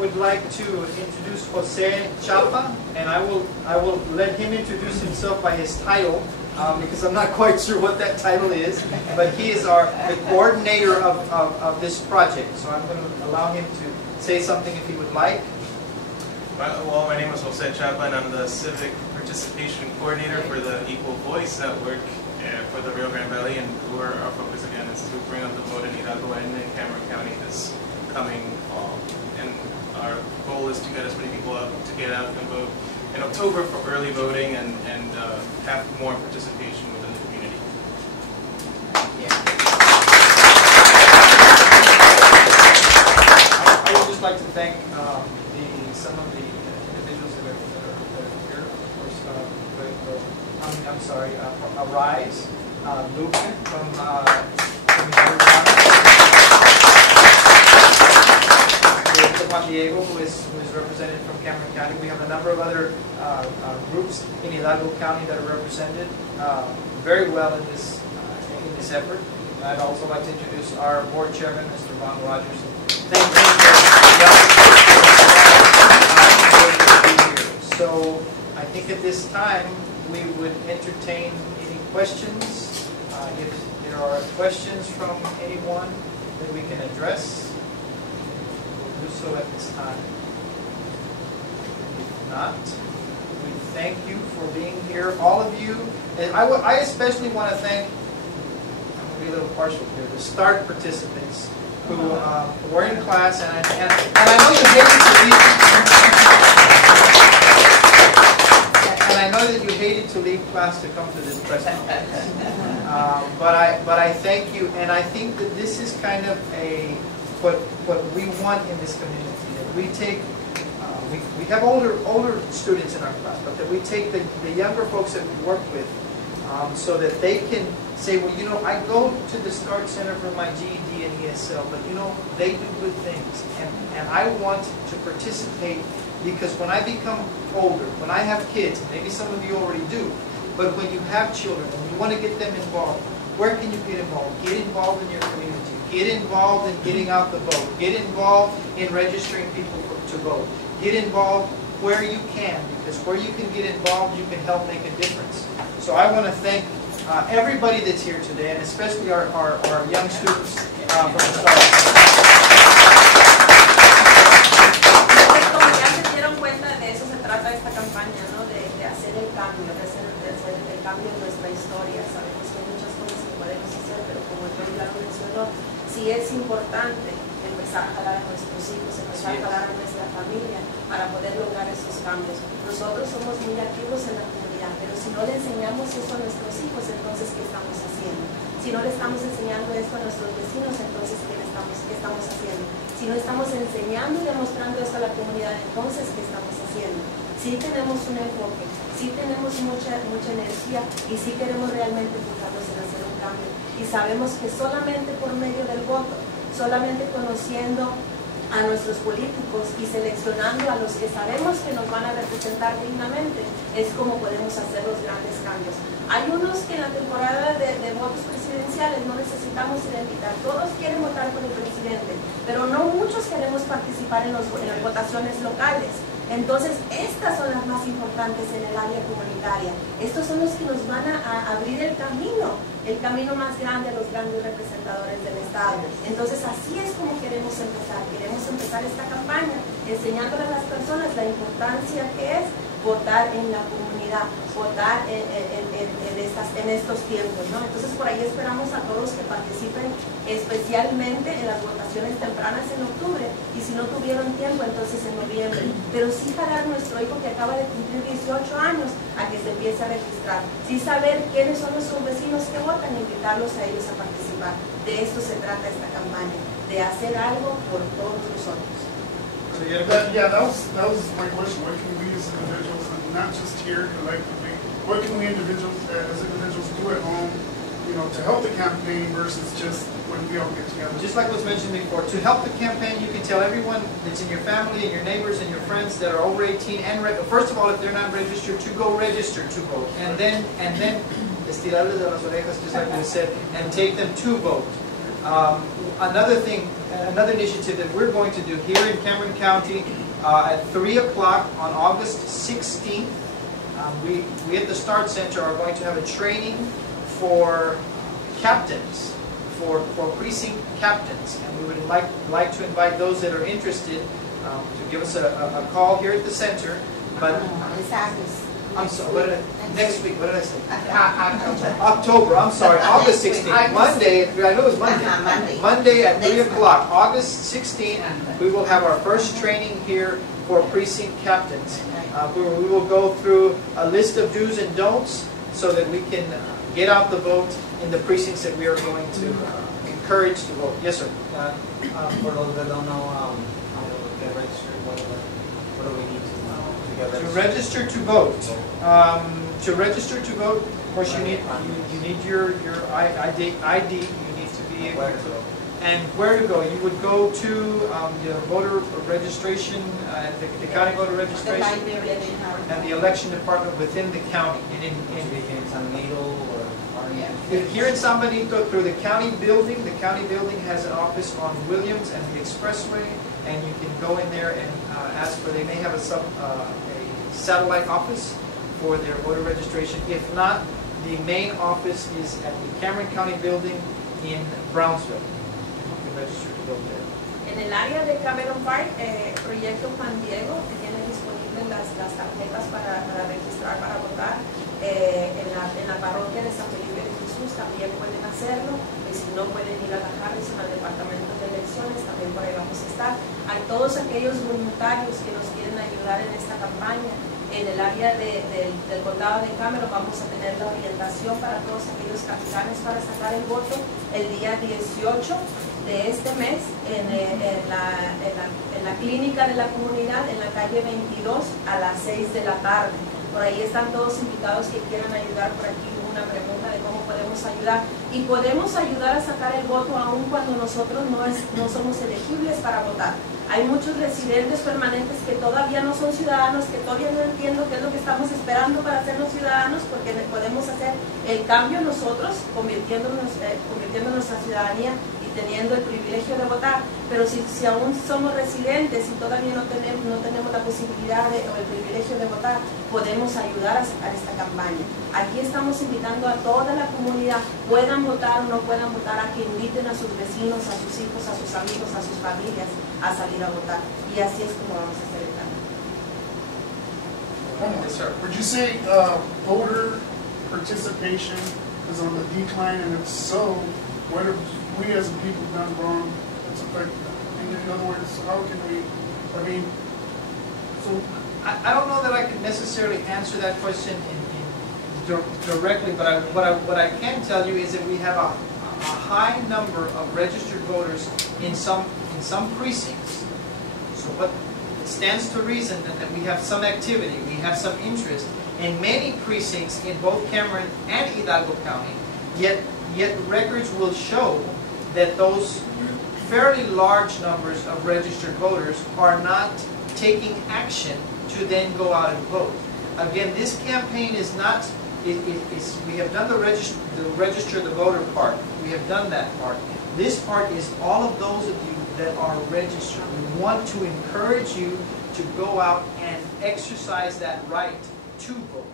would like to introduce Jose Chapa, and I will let him introduce himself by his title, because I'm not quite sure what that title is, but he is the coordinator of this project. So I'm going to allow him to say something if he would like. Well, my name is Jose Chapa, and I'm the Civic Participation Coordinator for the Equal Voice Network for the Rio Grande Valley, and our focus again is to bring up the vote in Hidalgo and in Cameron County this coming fall. And our goal is to get as many people out to get out and vote in October for early voting and have more participation within the community. I would just like to thank some of the individuals that are here. Of course, Arise, Lucan from Juan Diego, who is represented from Cameron County. We have a number of other groups in Hidalgo County that are represented very well in this effort. And I'd also like to introduce our board chairman, Mr. Ron Rogers. Thank you for the opportunity to be here. So I think at this time we would entertain any questions. If there are questions from anyone that we can address, we'll do so at this time. If not, we thank you for being here, all of you. And I especially want to thank, I'm going to be a little partial here, the START participants who were in class, and I know you hated to leave class to come to this press conference. But I thank you, and I think that this is kind of what we want in this community. That we take, we have older students in our class, but that we take the younger folks that we work with, so that they can say, well, you know, I go to the START Center for my GED and ESL, but you know, they do good things, and I want to participate. Because when I become older, when I have kids, maybe some of you already do, but when you have children and you want to get them involved, where can you get involved? Get involved in your community. Get involved in getting out the vote. Get involved in registering people to vote. Get involved where you can, because where you can get involved, you can help make a difference. So I want to thank everybody that's here today, and especially our young students from the START. Esta campaña, ¿no? de hacer el cambio, de hacer el cambio en nuestra historia. Sabemos que hay muchas cosas que podemos hacer, pero como el ya lo mencionó, sí es importante empezar a jalar a nuestros hijos, empezar a jalar a nuestra familia para poder lograr esos cambios. Nosotros somos muy activos en la comunidad, pero si no le enseñamos eso a nuestros hijos, entonces ¿qué estamos haciendo? Si no le estamos enseñando esto a nuestros vecinos, entonces ¿qué estamos haciendo? Si no estamos enseñando y demostrando esto a la comunidad, entonces ¿qué estamos haciendo? Sí tenemos un enfoque, sí tenemos mucha energía y sí queremos realmente enfocarnos en hacer un cambio. Y sabemos que solamente por medio del voto, solamente conociendo a nuestros políticos y seleccionando a los que sabemos que nos van a representar dignamente, es como podemos hacer los grandes cambios. Hay unos que en la temporada de votos presidenciales no necesitamos identificar. Todos quieren votar por el presidente, pero no muchos queremos participar en las votaciones locales. Entonces, estas son las más importantes en el área comunitaria. Estos son los que nos van a abrir el camino más grande a los grandes representadores del Estado. Entonces, así es como queremos empezar. Queremos empezar esta campaña enseñándole a las personas la importancia que es votar en la comunidad, votar en estos tiempos, ¿no? Entonces, por ahí esperamos a todos que participen, especialmente en las votaciones tempranas en octubre, y si no tuvieron tiempo, entonces en noviembre. Pero sí jalar a nuestro hijo que acaba de cumplir 18 años a que se empiece a registrar. Sí saber quiénes son nuestros vecinos que votan e invitarlos a ellos a participar. De esto se trata esta campaña, de hacer algo por todos nosotros. Yeah, that was my question. What can we as individuals, and not just here collectively, what can we as individuals do at home, you know, to help the campaign versus just when we all get together? Just like was mentioned before, to help the campaign, you can tell everyone that's in your family and your neighbors and your friends that are over 18 and first of all, if they're not registered, to go register to vote, and then estirarles de las orejas, just like we said, and take them to vote. Another initiative that we're going to do here in Cameron County at 3 o'clock on August 16th, we at the Start Center are going to have a training for captains, for precinct captains, and we would like to invite those that are interested to give us a call here at the center. But I'm sorry, next week, what did I say? October, I'm sorry, August 16th, Monday, I know it was Monday. Monday at 3 o'clock, August 16th, we will have our first training here for precinct captains. We will go through a list of do's and don'ts so that we can get out the vote in the precincts that we are going to encourage to vote. Yes, sir. For those that don't know how to get registered, what do we need to get registered? To register to vote. To register to vote, of course, you need your ID. You need to be able to. And where to go? You would go to the voter registration, the county voter registration, and the election department within the county. And in San Benito or here in San Benito, through the county building has an office on Williams and the Expressway, and you can go in there and ask for. They may have a satellite office for their voter registration. If not, the main office is at the Cameron County building in Brownsville. Register to vote there. En el área de Cameron Park, Proyecto Juan Diego, que tiene disponibles las tarjetas para registrar, para votar. En la parroquia de San Felipe de Jesús también pueden hacerlo. Y si no, pueden ir a la Harrison, al departamento de elecciones, también por ahí vamos a estar. A todos aquellos voluntarios que nos quieren ayudar en esta campaña, en el área del condado de Cameron vamos a tener la orientación para todos aquellos capitanes para sacar el voto el día 18 de este mes en la clínica de la comunidad en la calle 22 a las 6 de la tarde. Por ahí están todos invitados que quieran ayudar. Por aquí hubo una pregunta de cómo podemos ayudar. Y podemos ayudar a sacar el voto aun cuando nosotros no somos elegibles para votar. Hay muchos residentes permanentes que todavía no son ciudadanos, que todavía no entiendo qué es lo que estamos esperando para ser los ciudadanos, porque podemos hacer el cambio nosotros, convirtiendo nuestra ciudadanía y teniendo el privilegio de votar. Pero si aún somos residentes y todavía no tenemos la posibilidad o el privilegio de votar, podemos ayudar a sacar esta campaña. Aquí estamos invitando a toda la comunidad, puedan votar o no puedan votar, a que inviten a sus vecinos, a sus hijos, a sus amigos, a sus familias a salir a votar. Y así es como vamos a hacer el cambio. Yes, sir. Would you say voter participation is on the decline, and if so, what have we as a people done wrong that's affected that? In other words, how can we, so I don't know that I can necessarily answer that question directly, but what I can tell you is that we have a high number of registered voters in some precincts. So it stands to reason that we have some activity, we have some interest in many precincts in both Cameron and Hidalgo County, yet records will show that those fairly large numbers of registered voters are not taking action to then go out and vote. Again, this campaign is not, we have done the register the voter part. We have done that part. This part is all of those of you that are registered. We want to encourage you to go out and exercise that right to vote.